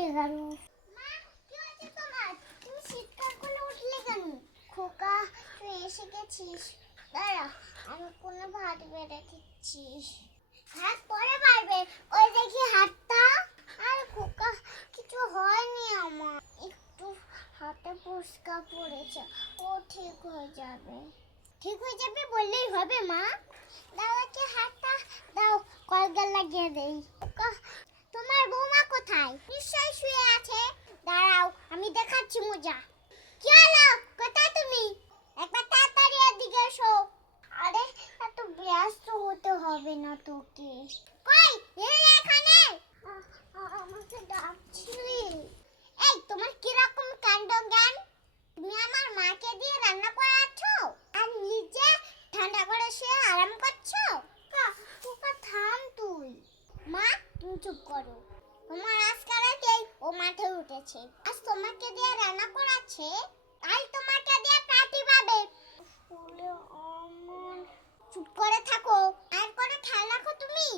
হয়ে গেল। মা, কি হয়েছে তোমার? তুমি চিৎকার করে উঠলে কেন? খোকা, তুই এসে গেছিস। দাঁড়া, আমি কোনো ভাত বেড়ে দিচ্ছি। ভাত পরে পারবে, ওই দেখি হাতটা। আরে খোকা, কিছু হয়নি আমার, একটু হাতে ফোস্কা পড়েছে, ও ঠিক হয়ে যাবে। ঠিক হয়ে যাবে বললেই হবে মা। দাও একে হাতটা দাও, কলগেট লাগিয়ে দেই। খোকা, তোমার বৌমা কোথায়? নিশ্চয়ই শুয়ে আছে। দাঁড়াও, আমি দেখাচ্ছি মজা। কি হলো? কোথায় তুমি? একবার তাড়াতাড়ি এদিকে এসো। আরে, এত ব্যস্ত হতে হবে না তোকে। কই, এই এখানে। আমাকে ডাকছিলি? এই, তোমার কি রকম কাণ্ড জ্ঞান? তুমি আমার মাকে দিয়ে রান্না করাচ্ছো আর নিজে ঠান্ডা করে শুয়ে আরাম করছো? খোকা, থাম তুই। মা, তুমি চুপ করো। তোমার আজকালতেই ও মাঠে উঠেছে, আজ তোমাকে দিয়ে রান্না করাচ্ছে, তাই তোমাকে দিয়ে পার্টি পাবে। চুপ করে থাকো, আর করে খেয়াল রাখো তুমি।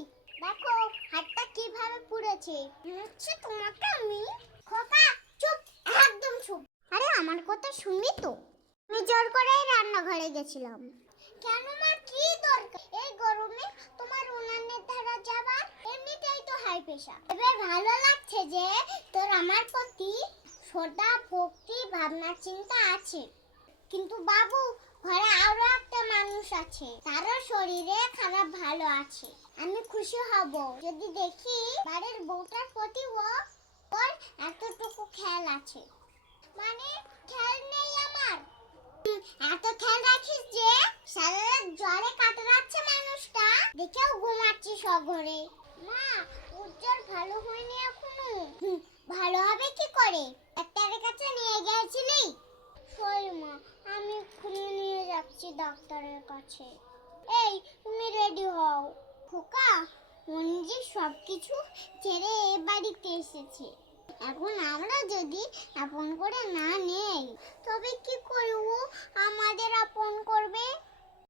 দেখো হাতটা কিভাবে পুড়েছে। হচ্ছে তোমাকে আমি। খোকা, চুপ, একদম চুপ। আরে আমার কথা শুনবি তো? আমি জোর করে রান্নাঘরে গেছিলাম। কেন মা, কি দরকার এই গরমে তোমার উনানের ধারা যাবার? এমনিতেই তো হাই প্রেশার। এবার ভালো লাগছে যে তোর আমার প্রতি শ্রদ্ধা ভক্তি ভাবনা চিন্তা আছে, কিন্তু বাবু, ঘরে আরো একটা মানুষ আছে, তারও শরীরে খারাপ ভালো আছে। আমি খুশি হব যদি দেখি বাড়ির বউটার প্রতি ওর এতটুকু খেয়াল আছে। মানে খেয়াল নেই আমার? এত খেয়াল রাখিস যে সারা রাত জ্বরে কাতরাচ্ছে মানুষটা, দেখেও ঘুমাচ্ছিস অঘরে। মা, উজ্জ্বল ভালো হয়নি এখনো। ভালো হবে কি করে? ডাক্তারের কাছে নিয়ে গিয়েছিলি? সই মা, আমি এক্ষুনি নিয়ে যাচ্ছি ডাক্তারের কাছে। এই, তুমি রেডি হও। খোকা, মঞ্জি সবকিছু ছেড়ে এ বাড়িতে এসেছে। এখন আমরা যদি আপন করে না নেই, তবে কি করে ও আমাদের আপন করবে?